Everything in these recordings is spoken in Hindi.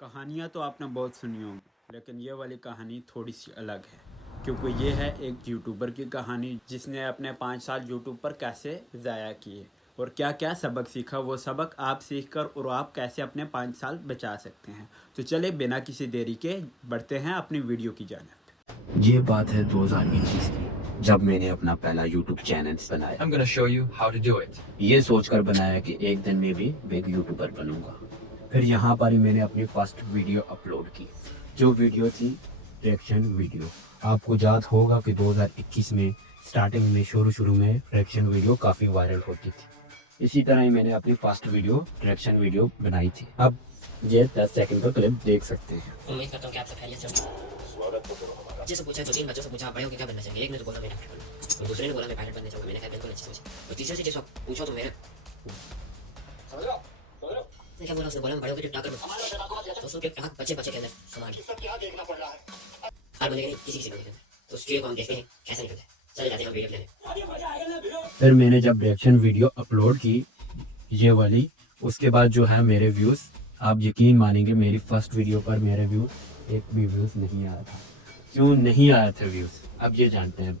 कहानियाँ तो आपने बहुत सुनी होंगी, लेकिन ये वाली कहानी थोड़ी सी अलग है, क्योंकि ये है एक यूट्यूबर की कहानी जिसने अपने 5 साल यूट्यूब पर कैसे ज़ाया किए और क्या क्या सबक सीखा। वो सबक आप सीख कर और आप कैसे अपने 5 साल बचा सकते हैं। तो चले बिना किसी देरी के बढ़ते हैं अपनी वीडियो की जानिब। ये बात है 2021 की, जब मैंने अपना पहला YouTube चैनल बनाया। I'm gonna show you how to do it. ये सोचकर बनाया कि एक दिन में भी बिग यूट्यूबर बनूंगा। फिर यहाँ पर ही मैंने अपनी फर्स्ट वीडियो अपलोड की, जो वीडियो थी रिएक्शन वीडियो। आपको याद होगा कि 2021 में स्टार्टिंग में शुरू में रिएक्शन वीडियो काफ़ी वायरल होती थी। इसी तरह ही मैंने अपनी फर्स्ट वीडियो रिएक्शन वीडियो बनाई थी। अब ये 10 सेकंड का क्लिप देख सकते हैं। उम्मीद करता हूँ कि आप सब खैरियत से होंगे। बच्चे से पूछा, 2-3 बच्चों से पूछा, बड़े होकर क्या बनना चाहिए। एक ने तो बोला मैं डॉक्टर बनूं, और दूसरे ने बोला मैं पायलट बनना चाहूँगा। मैंने कहा बिल्कुल अच्छी सोच। और तीसरे से जिस वक्त पूछो तो मेरे ने क्या बोला, उसने बोला मैं बड़े होकर टिकटॉकर बनूं। दोस्तों टिकटॉक बच्चे के अंदर समा गया। हर बंदे के नहीं, किसी बंदे के अंदर। तो उस वीडियो को हम देखते हैं कैसा निकलता है। चले जाते हैं हम वीडियो प्लेने। फिर मैंने जब रिएक्शन वीडियो अपलोड की ये वाली, उसके बाद जो है मेरे व्यूज़, आप यकीन मानेंगे मेरी फर्स्ट वीडियो पर मेरे व्यूज़ एक भी व्यूज़ नहीं आया था। क्यों नहीं आया था व्यूज़, अब ये जानते हैं।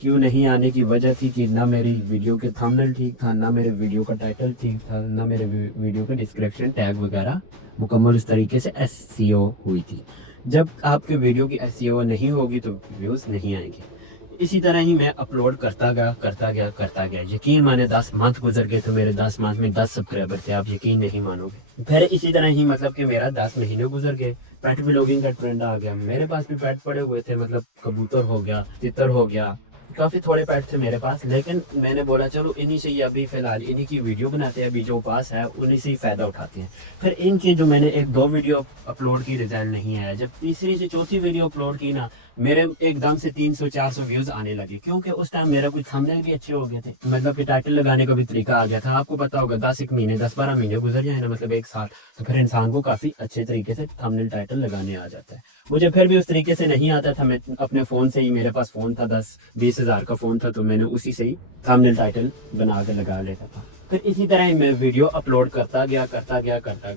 क्यों नहीं आने की वजह थी कि ना मेरी वीडियो के थंबनेल ठीक था, ना मेरे वीडियो का टाइटल ठीक था, ना मेरे वीडियो का डिस्क्रिप्शन टैग वगैरह मुकम्मल इस तरीके से एसईओ हुई थी। जब आपके वीडियो की एसईओ नहीं होगी तो व्यूज़ नहीं आएंगे। इसी तरह ही मैं अपलोड करता गया। यकीन माने 10 मंथ गुजर गए तो मेरे 10 मंथ में 10 सब्सक्राइबर थे, आप यकीन नहीं मानोगे। फिर इसी तरह ही मतलब कि मेरा 10 महीने गुजर गए, पेट व्लॉगिंग का ट्रेंड आ गया। मेरे पास भी पेट पड़े हुए थे, मतलब कबूतर हो गया, तितर हो गया, काफ़ी थोड़े पेट थे मेरे पास। लेकिन मैंने बोला चलो इन्हीं से ही अभी फ़िलहाल इन्हीं की वीडियो बनाते हैं, अभी जो पास है उन्हीं से ही फ़ायदा उठाते हैं। फिर इनकी जो मैंने 1-2 वीडियो अपलोड की, रिजल्ट नहीं आया। जब तीसरी से चौथी वीडियो अपलोड की ना, मेरे एकदम से 300-400 व्यूज़ आने लगे, क्योंकि उस टाइम मेरा कुछ थंबनेल भी अच्छे हो गए थे। मतलब कि टाइटल लगाने का भी तरीका आ गया था। आपको पता होगा 10-1 महीने 10-12 महीने गुजर जाए ना, मतलब 1 साल, तो फिर इंसान को काफ़ी अच्छे तरीके से थंबनेल टाइटल लगाने आ जाता है। मुझे फिर भी उस तरीके से नहीं आता था। मैं अपने फ़ोन से ही, मेरे पास फ़ोन था 10-20 हज़ार का फ़ोन था, तो मैंने उसी से ही थंबनेल टाइटल बना कर लगा लेता था। फिर इसी तरह ही मैं वीडियो अपलोड करता गया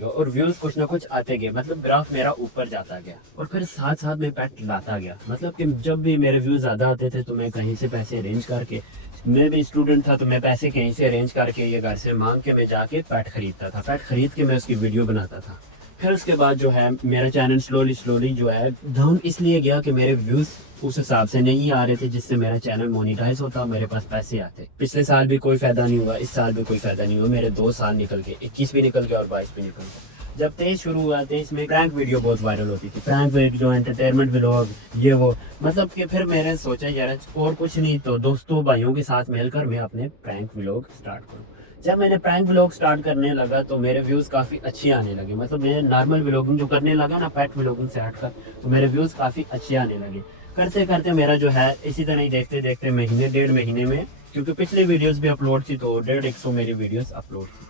और व्यूज़ कुछ ना कुछ आते गए, मतलब ग्राफ मेरा ऊपर जाता गया। और फिर साथ साथ में पेट लाता गया, मतलब कि जब भी मेरे व्यूज़ ज़्यादा आते थे तो मैं कहीं से पैसे अरेंज करके, मैं भी स्टूडेंट था तो मैं पैसे कहीं से अरेंज करके या घर से मांग के मैं जाके पेट खरीदता था। पेट खरीद के मैं उसकी वीडियो बनाता था। फिर उसके बाद जो है मेरा चैनल स्लोली जो है डाउन इसलिए गया कि मेरे व्यूज़ उस हिसाब से नहीं आ रहे थे जिससे मेरा चैनल मोनेटाइज होता, मेरे पास पैसे आते। पिछले साल भी कोई फ़ायदा नहीं हुआ, इस साल भी कोई फ़ायदा नहीं हुआ। मेरे 2 साल निकल गए, 21 भी निकल गया और 22 भी निकल गया। जब 23 शुरू हुआ, 23 में प्रैंक वीडियो बहुत वायरल होती थी। प्रैंक वीडियो, एंटरटेनमेंट व्लॉग, ये वो, मतलब कि फिर मैंने सोचा यार और कुछ नहीं तो दोस्तों भाइयों के साथ मिलकर मैं अपने प्रैंक व्लॉग स्टार्ट करूँ। जब मैंने प्रैंक व्लॉग स्टार्ट करने लगा तो मेरे व्यूज़ काफ़ी अच्छे आने लगे। मतलब मैं नॉर्मल व्लॉगिंग जो करने लगा ना, पेट व्लॉगिंग से हटकर, तो मेरे व्यूज़ काफ़ी अच्छे आने लगे। करते करते मेरा जो है इसी तरह ही देखते देखते महीने 1.5 महीने में, क्योंकि पिछले वीडियोस भी अपलोड थी तो 150 मेरी वीडियोस अपलोड थी,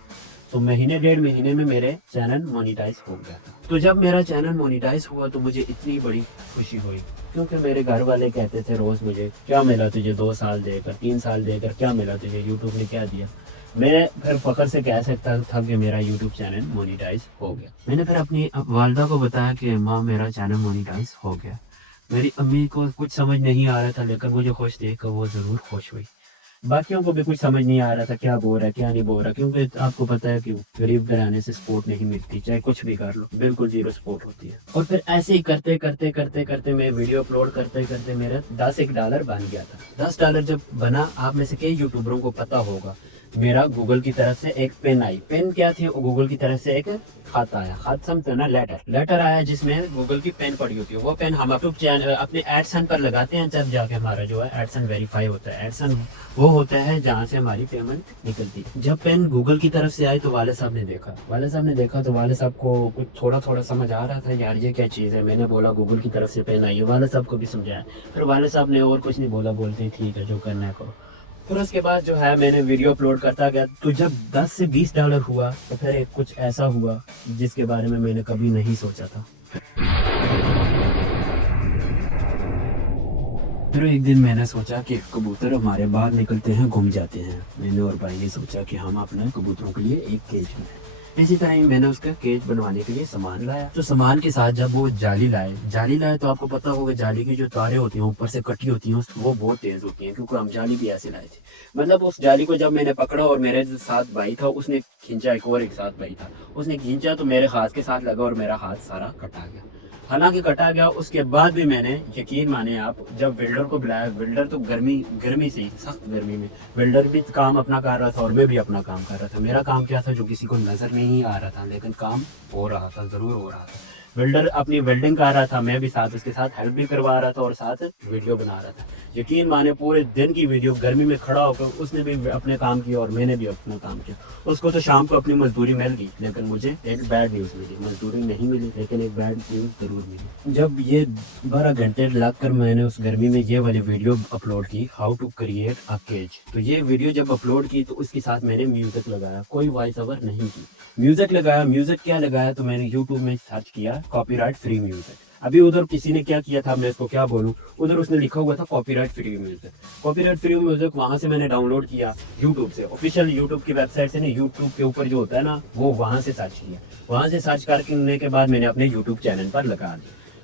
तो महीने 1.5 महीने में मेरे चैनल मोनेटाइज हो गया था। तो जब मेरा चैनल मोनेटाइज हुआ तो मुझे इतनी बड़ी खुशी हुई, क्योंकि मेरे घर वाले कहते थे रोज़ मुझे, क्या मिला तुझे 2 साल देकर, 3 साल देकर, क्या मिला तुझे, यूट्यूब ने क्या दिया। मैं फिर फ़ख्र से कह सकता था कि मेरा यूट्यूब चैनल मोनेटाइज हो गया। मैंने फिर अपनी वालदा को बताया कि माँ मेरा चैनल मोनेटाइज हो गया। मेरी अम्मी को कुछ समझ नहीं आ रहा था, लेकिन मुझे खुश देख कर वो ज़रूर खुश हुई। बाकियों को भी कुछ समझ नहीं आ रहा था क्या बोल रहा है क्या नहीं बोल रहा, क्योंकि आपको पता है कि गरीब घराने से सपोर्ट नहीं मिलती, चाहे कुछ भी कर लो बिल्कुल जीरो सपोर्ट होती है। और फिर ऐसे ही करते मैं वीडियो अपलोड करते मेरा $10 बन गया था। $10 जब बना, आप में से कई यूट्यूबरों को पता होगा, मेरा गूगल की तरफ से एक पेन आई। पेन क्या थी, गूगल की तरफ से एक खत आया, खत समझते ना, लेटर आया जिसमें गूगल की पेन पड़ी होती है। वो पेन हम अपने एडसन पर लगाते हैं, जब जाके हमारा जो है एडसन वेरीफाई होता है। एडसन वो होता है जहाँ से हमारी पेमेंट निकलती है। जब पेन गूगल की तरफ से आई तो वाले साहब ने देखा तो वाले साहब को कुछ थोड़ा समझ आ रहा था, यार ये क्या चीज़ है। मैंने बोला गूगल की तरफ से पेन आई है, वाले साहब को भी समझाया। फिर वाले साहब ने और कुछ नहीं बोला, बोलते ठीक है जो करना है करो। फिर उसके बाद जो है मैंने वीडियो अपलोड करता गया, तो जब $10 से $20 हुआ तो फिर एक कुछ ऐसा हुआ जिसके बारे में मैंने कभी नहीं सोचा था। फिर एक दिन मैंने सोचा कि कबूतर हमारे बाहर निकलते हैं, घूम जाते हैं। मैंने और भाई ने सोचा कि हम अपने कबूतरों के लिए एक केज में इसी तरह ही मैंने उसका केज बनवाने के लिए सामान लाया। तो सामान के साथ जब वो जाली लाए तो आपको पता होगा जाली की जो तारें होती हैं ऊपर से कटी होती हैं वो बहुत तेज होती हैं, क्योंकि हम जाली भी ऐसे लाए थे। मतलब उस जाली को जब मैंने पकड़ा और मेरे जो साथ भाई था उसने खींचा, एक साथ भाई था उसने खींचा तो मेरे हाथ के साथ लगा और मेरा हाथ सारा कटा गया। हालांकि कटा गया, उसके बाद भी मैंने, यकीन माने आप, जब वेल्डर को बुलाया, वेल्डर तो गर्मी से, सख्त गर्मी में वेल्डर भी काम अपना कर रहा था और मैं भी अपना काम कर रहा था। मेरा काम क्या था जो किसी को नजर नहीं आ रहा था, लेकिन काम हो रहा था, जरूर हो रहा था। वेल्डर अपनी वेल्डिंग कर रहा था, मैं भी साथ उसके साथ हेल्प भी करवा रहा था और साथ वीडियो बना रहा था। यकीन माने पूरे दिन की वीडियो गर्मी में खड़ा होकर उसने भी अपने काम किया और मैंने भी अपना काम किया। उसको तो शाम को अपनी मजदूरी मिल गई, लेकिन मुझे एक बैड न्यूज़ मिली। मजदूरी नहीं मिली लेकिन एक बैड न्यूज़ जरूर मिली। जब ये 12 घंटे लग कर मैंने उस गर्मी में ये वाली वीडियो अपलोड की, how to create a cage, तो ये वीडियो जब अपलोड की तो उसके साथ मैंने म्यूजिक लगाया, कोई वॉइस ओवर नहीं की, म्यूजिक लगाया। म्यूजिक क्या लगाया तो मैंने यूट्यूब में सर्च किया कॉपीराइट फ्री म्यूजिक। अभी उधर किसी ने क्या किया था, मैं इसको क्या बोलूं, उधर उसने लिखा हुआ था copyright free music. Copyright free music वहां से मैंने डाउनलोड किया यूट्यूब से, ऑफिशियल यूट्यूब की वेबसाइट से नहीं, यूट्यूब के ऊपर जो होता है ना वो वहां से सर्च किया। वहां से सर्च करने के बाद मैंने अपने यूट्यूब चैनल पर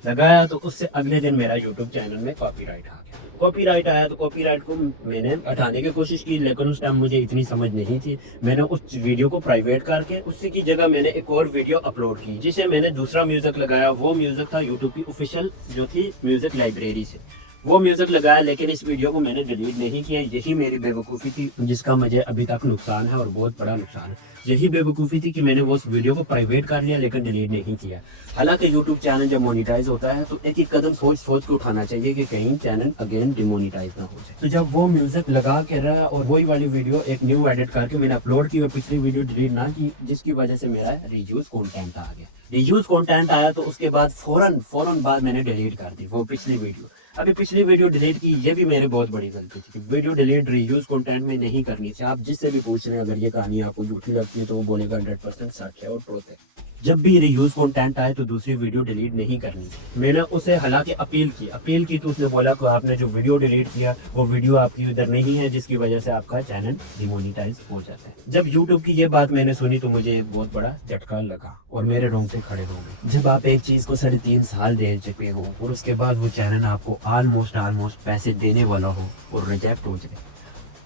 लगाया तो उससे अगले दिन मेरा यूट्यूब चैनल में कॉपीराइट आ गया। कॉपीराइट आया तो कॉपीराइट को मैंने हटाने की कोशिश की, लेकिन उस टाइम मुझे इतनी समझ नहीं थी। मैंने उस वीडियो को प्राइवेट करके उसी की जगह मैंने एक और वीडियो अपलोड की जिसे मैंने दूसरा म्यूजिक लगाया। वो म्यूजिक था यूट्यूब की ऑफिशियल जो थी म्यूजिक लाइब्रेरी से, वो म्यूजिक लगाया, लेकिन इस वीडियो को मैंने डिलीट नहीं किया। यही मेरी बेवकूफ़ी थी जिसका मुझे अभी तक नुकसान है और बहुत बड़ा नुकसान है। यही बेवकूफ़ी थी कि मैंने वो उस वीडियो को प्राइवेट कर लिया लेकिन डिलीट नहीं किया। हालांकि यूट्यूब चैनल जब मोनिटाइज होता है तो एक एक कदम सोच के उठाना चाहिए कि कहीं चैनल अगेन डिमोनिटाइज ना हो जाए। तो जब वो म्यूजिक लगा के रहा और वही वाली वीडियो एक न्यू एडिट करके मैंने अपलोड की और पिछली वीडियो डिलीट ना की, जिसकी वजह से मेरा रीयूज कंटेंट आ गया। रीयूज कंटेंट आया तो उसके बाद फौरन बाद मैंने डिलीट कर दी वो पिछली वीडियो। अभी पिछली वीडियो डिलीट की, ये भी मेरी बहुत बड़ी गलती थी। वीडियो डिलीट रीयूज कंटेंट में नहीं करनी थी। आप जिससे भी पूछ रहे हैं अगर ये कहानी आपको झूठी लगती है तो वो बोलेगा 100% सच है और ट्रूथ है। जब भी रीयूज कंटेंट आए तो दूसरी वीडियो डिलीट नहीं करनी। मैंने उसे हालांकि अपील की तो उसने बोला कि आपने जो वीडियो डिलीट किया वो वीडियो आपकी उधर नहीं है, जिसकी वजह से आपका चैनल डिमोनिटाइज हो जाता है। जब यूट्यूब की ये बात मैंने सुनी तो मुझे एक बहुत बड़ा झटका लगा और मेरे रोंगटे खड़े हो गए। जब आप एक चीज को 3.5 साल दे चुके हो और उसके बाद वो चैनल आपको ऑलमोस्ट पैसे देने वाला हो और रिजेक्ट हो जाए,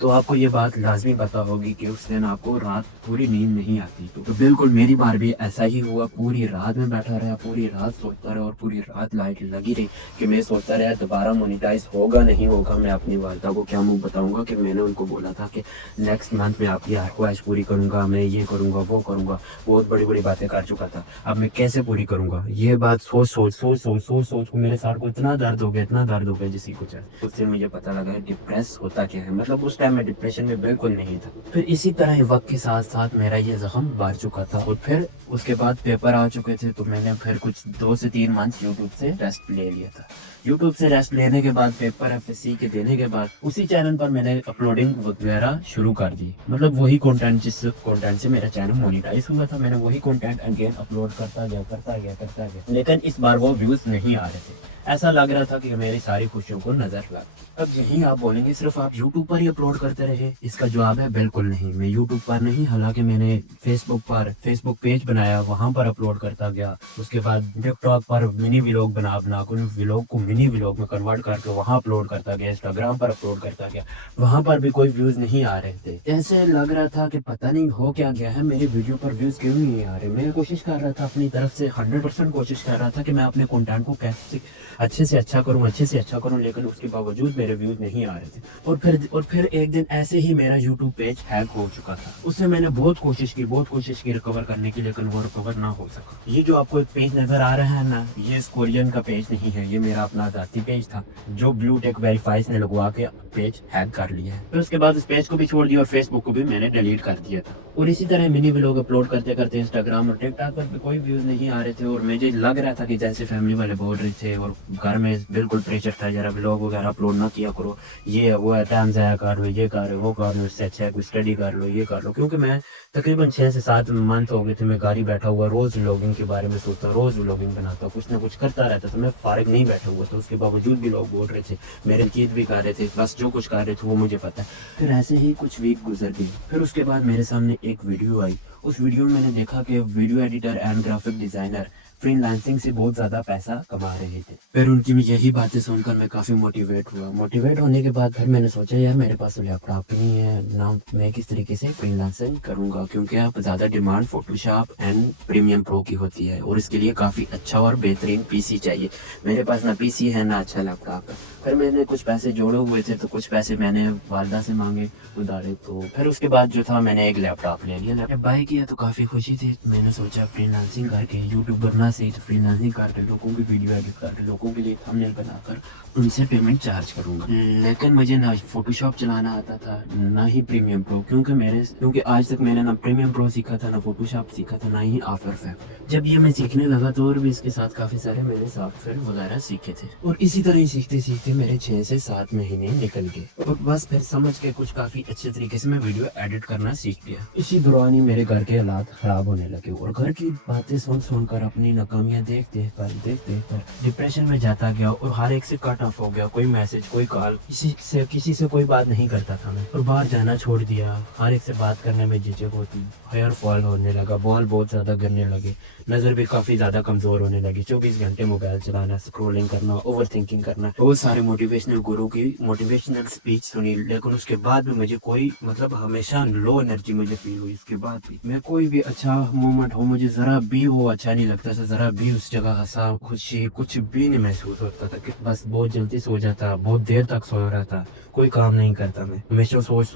तो आपको ये बात लाजमी पता होगी कि उस दिन आपको रात पूरी नींद नहीं आती। तो बिल्कुल मेरी बार भी ऐसा ही हुआ। पूरी रात में बैठा रहा, पूरी रात सोचता रहा और पूरी रात लाइट लगी रही कि मैं सोचता रहा दोबारा मोनिटाइज होगा नहीं होगा। मैं अपनी वालदा को क्या मुँह बताऊंगा कि मैंने उनको बोला था कि नेक्स्ट मंथ में आपकी हर ख्वाहिश पूरी करूंगा, मैं ये करूंगा वो करूंगा। बहुत बड़ी बातें कर चुका था, अब मैं कैसे पूरी करूंगा। ये बात सोच को मेरे साथ को इतना दर्द हो गया जिसकी कुछ है। उससे मुझे पता लगा डिप्रेस होता क्या है। मतलब उस मैं डिप्रेशन में बिल्कुल नहीं था। फिर इसी तरह वक्त के साथ साथ मेरा ये जख्म बढ़ चुका था और फिर उसके बाद पेपर आ चुके थे तो मैंने फिर कुछ 2 से 3 मंथ यूट्यूब से रेस्ट ले लिया था। यूट्यूब से रेस्ट लेने के बाद पेपर FSC के देने के बाद उसी चैनल पर मैंने अपलोडिंग वगैरह शुरू कर दी। मतलब वही कंटेंट जिस कंटेंट से मेरा चैनल मोनिटाइज हुआ था, मैंने वही कंटेंट अगेन अपलोड करता गया। लेकिन इस बार वो व्यूज नहीं आ रहे थे। ऐसा लग रहा था कि मेरी सारी खुशियों को नजर लग। अब यही आप बोलेंगे सिर्फ आप यूट्यूब पर ही अपलोड करते रहे, इसका जवाब है बिल्कुल नहीं। मैं यूट्यूब पर नहीं, हालांकि मैंने फेसबुक पेज बनाया, वहां पर अपलोड करता गया। उसके बाद टिकटॉक पर मिनी व्लॉग बना व्लॉग को मिनी व्लॉग में कन्वर्ट करके वहां अपलोड करता गया। इंस्टाग्राम पर अपलोड करता गया, वहां पर भी कोई व्यूज नहीं आ रहे थे। ऐसे लग रहा था कि पता नहीं हो क्या गया है, मेरी वीडियो पर व्यूज क्यों नहीं आ रहे। मैं कोशिश कर रहा था अपनी तरफ से 100% कोशिश कर रहा था कि मैं अपने कंटेंट को कैसे अच्छे से अच्छा करूं, लेकिन उसके बावजूद मेरे व्यूज नहीं आ रहे थे। और फिर एक दिन ऐसे ही मेरा यूट्यूब पेज हैक हो चुका था। उससे मैंने बहुत कोशिश की रिकवर करने की, लेकिन वो रिकवर ना हो सका। ये जो आपको एक पेज नजर आ रहा है ना, ये इस कोरियन का पेज नहीं है, ये मेरा अपना जाती पेज था जो ब्लू टेक वेरीफाइज ने लगवा के पेज हैक कर लिया है। फिर उसके बाद इस पेज को भी छोड़ दिया और फेसबुक को भी मैंने डिलीट कर दिया था। और इसी तरह मिनी व्लॉग अपलोड करते इंस्टाग्राम और टिकटॉक पर कोई व्यूज नहीं आ रहे थे और मुझे लग रहा था कि जैसे फैमिली वाले बोल रहे थे और घर में बिल्कुल प्रेशर था, जरा व्लॉग वगैरह अपलोड ना किया करो, ये वो है, टाइम ज़ाया कर लो, ये कर लो वो कर लो, इससे अच्छा है कोई स्टडी कर लो, ये कर लो। क्योंकि मैं तकरीबन 6 से 7 मंथ हो गए थे मैं घर ही बैठा हुआ, रोज़ व्लॉगिंग के बारे में सोचता, रोज़ व्लॉगिंग बनाता, कुछ ना कुछ करता रहता था, मैं फारिग नहीं बैठा हुआ था। उसके बावजूद भी लोग बोल रहे थे, मेरे चीज़ भी कर रहे थे, बस जो कुछ कर रहे थे वो मुझे पता है। फिर ऐसे ही कुछ वीक गुजर गई, फिर उसके बाद मेरे सामने एक वीडियो आई। उस वीडियो में मैंने देखा कि video editor and graphic designer freelancing से बहुत ज़्यादा पैसा कमा रहे थे। फिर उनकी यही बातें सुनकर मैं काफ़ी मोटिवेट हुआ। मोटिवेट होने के बाद फिर मैंने सोचा यार मेरे पास तो लैपटॉप नहीं है ना, मैं किस तरीके से फ्रीलांसिंग करूँगा, क्योंकि अब ज़्यादा demand Photoshop and premium pro की होती है और इसके लिए काफ़ी अच्छा और बेहतरीन पीसी चाहिए। मेरे पास ना पीसी है ना अच्छा लैपटॉप है। फिर मैंने कुछ पैसे जोड़े हुए थे तो कुछ पैसे मैंने वालदा से मांगे उधारे, तो फिर उसके बाद जो था मैंने एक लैपटॉप ले लिया। लैपटॉप बाय किया तो काफ़ी खुशी थी। मैंने सोचा फ्रीलांसिंग करके यूट्यूब बनना सही, तो फ्रीलांसिंग करके लोगों की वीडियो एडिट करके लोगों के लिए थंबनेल बनाकर उनसे पेमेंट चार्ज करूँगा। लेकिन मुझे ना फोटोशॉप चलाना आता था ना ही प्रीमियम प्रो, क्योंकि आज तक मैंने ना प्रीमियम प्रो सीखा था ना फोटोशॉप सीखा था ना ही आफ्टर इफेक्ट। जब ये मैं सीखने लगा तो और भी इसके साथ काफ़ी सारे मैंने सॉफ्टवेयर वगैरह सीखे थे और इसी तरह ही सीखते सीखते मेरे 6 से 7 महीने निकल गए और बस फिर समझ के कुछ काफ़ी अच्छे तरीके से मैं वीडियो एडिट करना सीख गया। इसी दौरान ही मेरे घर के हालात ख़राब होने लगे और घर की बातें सुन कर अपनी नाकामियाँ देख देख कर डिप्रेशन में जाता गया और हर एक से कट ऑफ हो गया। कोई मैसेज कोई कॉल किसी से कोई बात नहीं करता था मैं, और बाहर जाना छोड़ दिया। हर एक से बात करने में झिझक होती, हेयर फॉल होने लगा, बाल बहुत ज़्यादा गिरने लगे, नज़र भी काफ़ी ज़्यादा कमज़ोर होने लगी। 24 घंटे मोबाइल चलाना, स्क्रोलिंग करना, ओवर थिंकिंग करना। बहुत सारे मोटिवेशनल गुरु की मोटिवेशनल स्पीच सुनी, लेकिन उसके बाद भी मुझे कोई हमेशा लो एनर्जी मुझे फील हुई। इसके बाद भी मैं कोई भी अच्छा मोमेंट हो, मुझे ज़रा भी वो अच्छा नहीं लगता था, ज़रा भी उस जगह हंसा खुशी कुछ भी नहीं महसूस होता था। कि बस बहुत जल्दी सो जाता, बहुत देर तक सो रहा था, कोई काम नहीं करता मैं, हमेशा सोच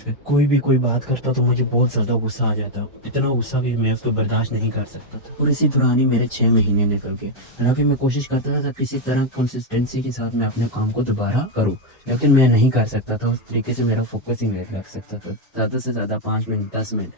के कोई बात करता तो मुझे बहुत ज़्यादा गुस्सा आ जाता, इतना गुस्सा कि मैं उसको बर्दाश्त नहीं कर सकता था। और इसी दौरान ही मेरे 6 महीने निकल गए। हालांकि मैं कोशिश करता था किसी तरह कंसिस्टेंसी के साथ मैं अपने काम को दोबारा करूं, लेकिन मैं नहीं कर सकता था उस तरीके से, मेरा फोकस ही नहीं लग सकता था। ज़्यादा से ज़्यादा 5 मिनट 10 मिनट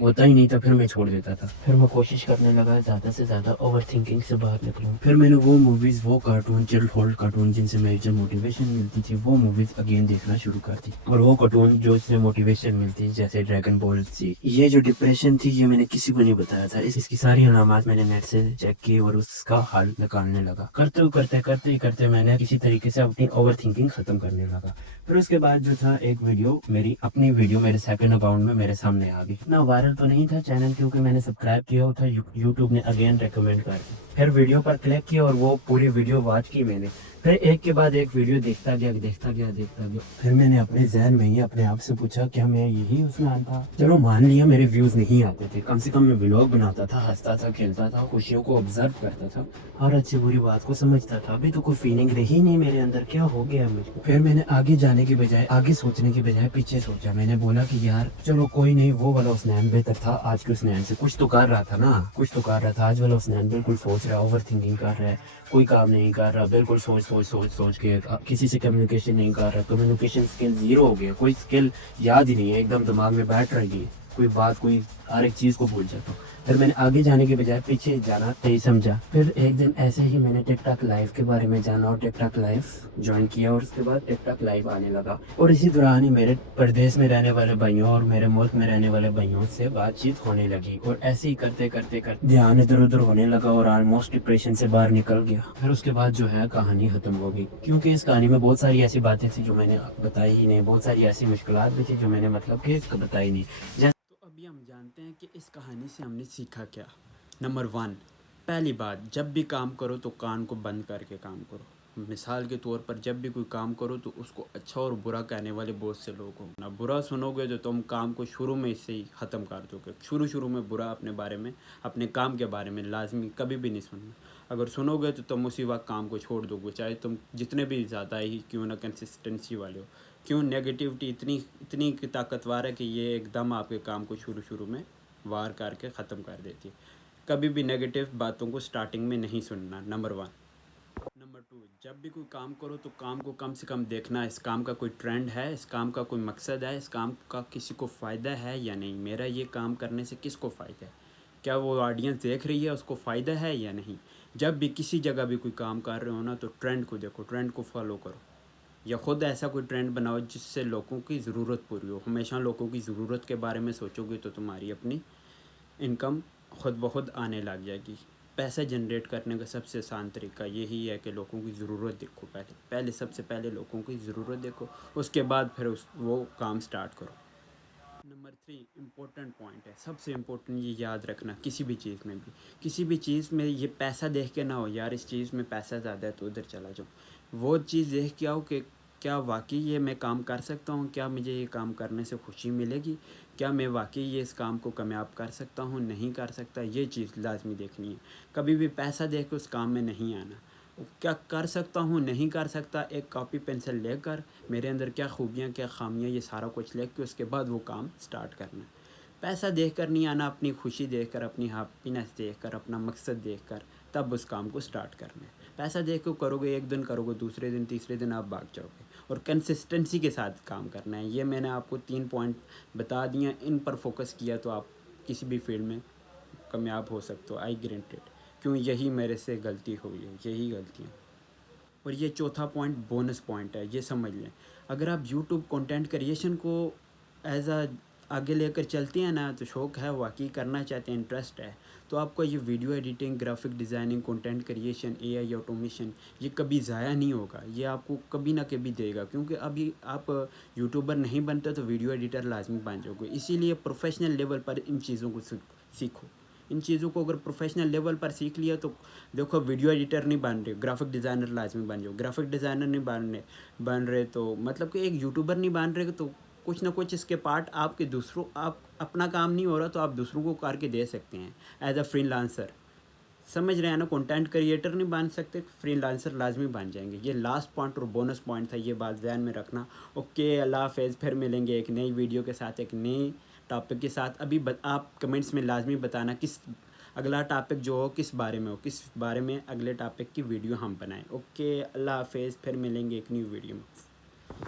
होता ही नहीं था, फिर मैं छोड़ देता था। फिर मैं कोशिश करने लगा ज़्यादा से ज़्यादा ओवर थिंकिंग से बाहर निकलूँ। फिर मैंने वो मूवीज़, वो कार्टून, चिल्ड होल्ड कार्टून जिनसे मुझे मोटिवेशन मिलती थी, वो मूवीज़ अगेन देखना शुरू कर दी। और वो कार्टून जो इससे मोटिवेशन मिलती, जैसे ड्रैगन बॉल ज़ी। ये जो डिप्रेशन थी ये मैंने किसी को नहीं बताया था, इसकी सारी अलामात मैंने नेट से चेक की और उसका हल निकालने लगा। करते मैंने किसी तरीके से अपनी ओवर थिंकिंग ख़त्म करने लगा। फिर उसके बाद जो था एक वीडियो, मेरी अपनी वीडियो मेरे सेकंड अकाउंट में मेरे सामने आ गई। इतना वायरल तो नहीं था चैनल, क्योंकि मैंने सब्सक्राइब किया था, यूट्यूब ने अगेन रेकमेंड कर दी। फिर वीडियो पर क्लिक किया और वो पूरी वीडियो वॉच की मैंने। फिर एक के बाद एक वीडियो देखता गया। फिर मैंने अपने जहन में ही अपने आप से पूछा क्या मैं यही उस्मान था। चलो मान लिया मेरे व्यूज नहीं आते थे, कम से कम मैं व्लॉग बनाता था, हंसता था, खेलता था, खुशियों को ऑब्जर्व करता था, हर अच्छी बुरी बात को समझता था। अभी तो कोई फीलिंग रही नहीं मेरे अंदर, क्या हो गया मुझको। फिर मैंने आगे जाने की बजाय, आगे सोचने की बजाय पीछे सोचा। मैंने बोला कि यार चलो कोई नहीं, वो वाला उस्मान बेहतर था आज के उस्मान से। कुछ तो कर रहा था ना, आज वाला उस्मान बिल्कुल सोच रहा है, ओवर थिंकिंग कर रहा है, कोई काम नहीं कर रहा, बिल्कुल सोच के किसी से कम्युनिकेशन नहीं कर रहा, कम्युनिकेशन स्किल जीरो हो गया, कोई स्किल याद ही नहीं है, एकदम दिमाग में बैठ रही, कोई बात कोई हर एक चीज़ को भूल जाता हूँ। फिर मैंने आगे जाने के बजाय पीछे जाना सही समझा। फिर एक दिन ऐसे ही मैंने टिकटॉक लाइव के बारे में जाना और टिकटॉक लाइव ज्वाइन किया और उसके बाद टिकटॉक लाइव आने लगा। और इसी दौरान ही मेरे प्रदेश में रहने वाले भाइयों और मेरे मुल्क में रहने वाले भाइयों से बातचीत होने लगी और ऐसे ही करते ध्यान इधर उधर होने लगा और ऑलमोस्ट डिप्रेशन से बाहर निकल गया। फिर उसके बाद जो है कहानी खत्म हो गई, क्योंकि इस कहानी में बहुत सारी ऐसी बातें थी जो मैंने बताई ही नहीं, बहुत सारी ऐसी मुश्किलात भी थी जो मैंने बताई नहीं। अभी हम जानते हैं कि इस कहानी से हमने सीखा क्या। नंबर 1, पहली बात, जब भी काम करो तो कान को बंद करके काम करो। मिसाल के तौर पर जब भी कोई काम करो तो उसको अच्छा और बुरा कहने वाले बहुत से लोग हो ना, बुरा सुनोगे तो तुम काम को शुरू में से ही ख़त्म कर दोगे। शुरू में बुरा अपने बारे में, अपने काम के बारे में लाजमी कभी भी नहीं सुनना। अगर सुनोगे तो तुम उसी वक्त काम को छोड़ दोगे, चाहे तुम जितने भी ज़्यादा ही क्यों ना कंसिस्टेंसी वाले हो। क्यों नेगेटिविटी इतनी ताकतवर है कि ये एकदम आपके काम को शुरू में वार करके ख़त्म कर देती है। कभी भी नेगेटिव बातों को स्टार्टिंग में नहीं सुनना, नंबर 1। नंबर 2, जब भी कोई काम करो तो काम को कम से कम देखना, इस काम का कोई ट्रेंड है, इस काम का कोई मकसद है, इस काम का किसी को फ़ायदा है या नहीं। मेरा ये काम करने से किसको फ़ायदा है, क्या वो ऑडियंस देख रही है, उसको फ़ायदा है या नहीं। जब भी किसी जगह भी कोई काम कर रहे हो ना तो ट्रेंड को देखो, ट्रेंड को फॉलो करो। या ख़ुद ऐसा कोई ट्रेंड बनाओ जिससे लोगों की ज़रूरत पूरी हो। हमेशा लोगों की ज़रूरत के बारे में सोचोगे तो तुम्हारी अपनी इनकम खुद ब खुद आने लग जाएगी। पैसा जनरेट करने का सबसे आसान तरीका यही है कि लोगों की ज़रूरत देखो। पहले सबसे पहले लोगों की ज़रूरत देखो, उसके बाद फिर वो काम स्टार्ट करो। नंबर 3 इम्पोर्टेंट पॉइंट है, सबसे इम्पोर्टेंट ये याद रखना किसी भी चीज़ में ये पैसा देख के ना हो यार इस चीज़ में पैसा ज़्यादा है तो उधर चला जाओ। वो चीज़ देख के आओ कि क्या वाकई ये मैं काम कर सकता हूँ, क्या मुझे ये काम करने से खुशी मिलेगी, क्या मैं वाकई ये इस काम को कामयाब कर सकता हूँ, नहीं कर सकता, ये चीज़ लाजमी देखनी है। कभी भी पैसा देख के उस काम में नहीं आना। क्या कर सकता हूँ, नहीं कर सकता, एक कॉपी पेंसिल लेकर मेरे अंदर क्या खूबियाँ क्या खामियाँ ये सारा कुछ लेकर उसके बाद वो काम स्टार्ट करना। पैसा देख कर नहीं आना, अपनी खुशी देख कर, अपनी हैप्पीनेस देख कर, अपना मकसद देख कर तब उस काम को स्टार्ट करना है। पैसा देख कर करोगे, एक दिन करोगे, दूसरे दिन तीसरे दिन आप भाग जाओगे। और कंसिस्टेंसी के साथ काम करना है। ये मैंने आपको 3 पॉइंट बता दिए, इन पर फोकस किया तो आप किसी भी फील्ड में कामयाब हो सकते हो, आई गारंटेड। क्यों, यही मेरे से गलती हुई है, यही गलतियाँ। और ये चौथा पॉइंट बोनस पॉइंट है, ये समझ लें। अगर आप यूट्यूब कंटेंट क्रिएशन को एज आ आगे लेकर चलते हैं ना, तो शौक़ है, वाकई करना चाहते हैं, इंटरेस्ट है, तो आपको ये video editing, graphic designing, content creation, AI automation ये कभी ज़ाया नहीं होगा। ये आपको कभी ना कभी देगा। क्योंकि अभी आप यूट्यूबर नहीं बनते तो वीडियो एडिटर लाजमी बन जाओगे। इसीलिए प्रोफेशनल लेवल पर इन चीज़ों को सीखो। इन चीज़ों को अगर प्रोफेशनल लेवल पर सीख लिया तो देखो, वीडियो एडिटर नहीं बन रहे, ग्राफिक डिज़ाइनर लाजमी बन जाओ। ग्राफिक डिज़ाइनर नहीं बन रहे तो मतलब कि एक यूट्यूबर नहीं बन रहे तो कुछ ना कुछ इसके पार्ट आपके दूसरों, आप अपना काम नहीं हो रहा तो आप दूसरों को करके दे सकते हैं एज अ फ्रीलांसर। समझ रहे हैं ना, कंटेंट क्रिएटर नहीं बन सकते, फ्रीलांसर लाजमी बन जाएंगे। ये लास्ट पॉइंट और बोनस पॉइंट था, ये बात ध्यान में रखना। ओके, अल्लाह हाफ़िज़। फिर मिलेंगे एक नई वीडियो के साथ, एक नई टॉपिक के साथ। अभी आप कमेंट्स में लाजमी बताना किस अगला टॉपिक जो हो किस बारे में हो, किस बारे में अगले टॉपिक की वीडियो हम बनाएं। ओके, अल्लाह हाफ़िज़। फिर मिलेंगे एक न्यू वीडियो में।